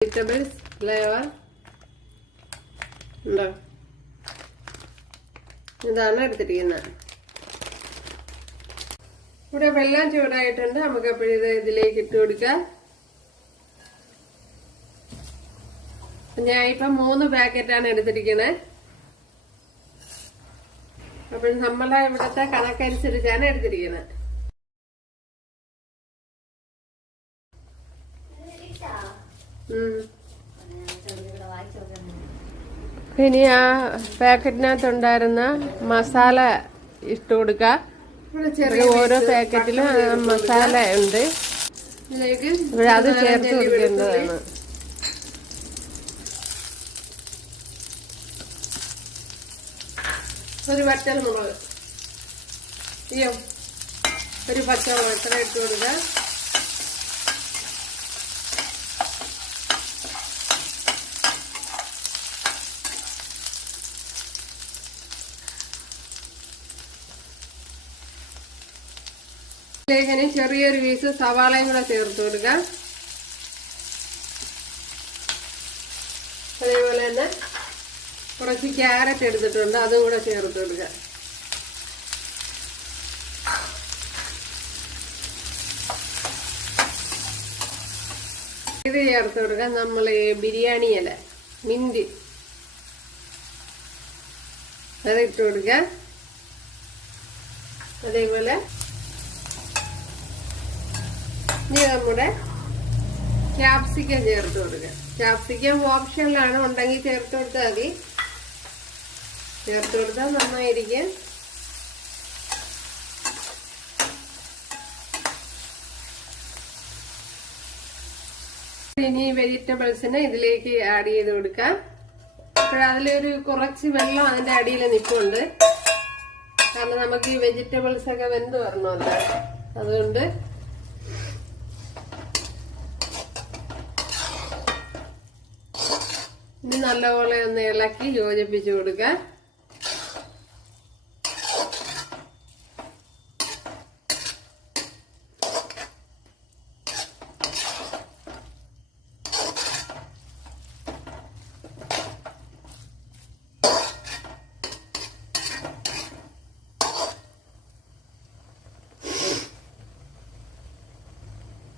Vegetables flavour ഉണ്ടോ? ഇതാണ് എടുത്തിരിക്കുന്നത്. ഇവിടെ വെള്ളം ചൂടായിട്ടുണ്ട്. നമുക്ക് അപ്പോഴും ഇത് ഇതിലേക്ക് ഇട്ട് കൊടുക്കാം. ഞാൻ ഇപ്പൊ 3 പാക്കറ്റാണ് എടുത്തിരിക്കുന്നത്. അപ്പോൾ നമ്മളെ ഇവിടത്തെ കണക്കനുസരിച്ചാണ് എടുത്തിരിക്കുന്നത്. ഇനി ആ പാക്കറ്റിനകത്തുണ്ടായിരുന്ന മസാല ഇട്ട് കൊടുക്കുക. ഓരോ പാക്കറ്റിലും മസാല ഉണ്ട്. അത് ചേർത്ത് കൊടുക്കേണ്ടതാണ്. ഒരു വറ്റൽമുളക്, ഒരു പച്ചമുളക് ഇത്ര ഇട്ട് കൊടുക്കുക. ഇതിലേക്ക് ചെറിയൊരു പീസ് സവാളയും കൂടെ ചേർത്ത് കൊടുക്കുക. അതേപോലെ തന്നെ കുറച്ച് ക്യാരറ്റ് എടുത്തിട്ടുണ്ട്, അതും കൂടെ ചേർത്ത് കൊടുക്കുക. ഇത് ചേർത്ത് കൊടുക്കുക. നമ്മൾ ബിരിയാണി ഇല മിന്റ് അത് ഇട്ട് കൊടുക്കുക. അതേപോലെ ഇനി നമ്മുടെ ക്യാപ്സിക്കം ചേർത്ത് കൊടുക്കുക. ക്യാപ്സിക്കം ഓപ്ഷനിലാണ്, ഉണ്ടെങ്കിൽ ചേർത്ത് കൊടുത്താൽ മതി. ചേർത്ത് കൊടുത്താൽ നന്നായിരിക്കും. ഇനി വെജിറ്റബിൾസിനെ ഇതിലേക്ക് ആഡ് ചെയ്ത് കൊടുക്കാം. അതിലൊരു കുറച്ച് വെള്ളം അതിന്റെ അടിയിൽ നിൽപ്പുണ്ട്. കാരണം നമുക്ക് ഈ വെജിറ്റബിൾസ് ഒക്കെ വെന്ത് വരണമല്ലോ, അതുകൊണ്ട് ഇനി നല്ലപോലെ ഒന്ന് ഇളക്കി യോജിപ്പിച്ചു കൊടുക്കുക.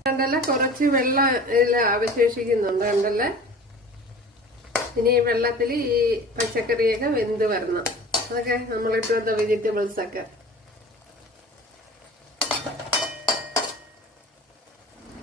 കണ്ടല്ലേ, കുറച്ച് വെള്ളം ഇതിൽ അവശേഷിക്കുന്നുണ്ട്. കണ്ടല്ലേ, ഇനി വെള്ളത്തിൽ ഈ പച്ചക്കറിയൊക്കെ വെന്ത് വരണം. അതൊക്കെ നമ്മളിട്ട് വെജിറ്റബിൾസ് ഒക്കെ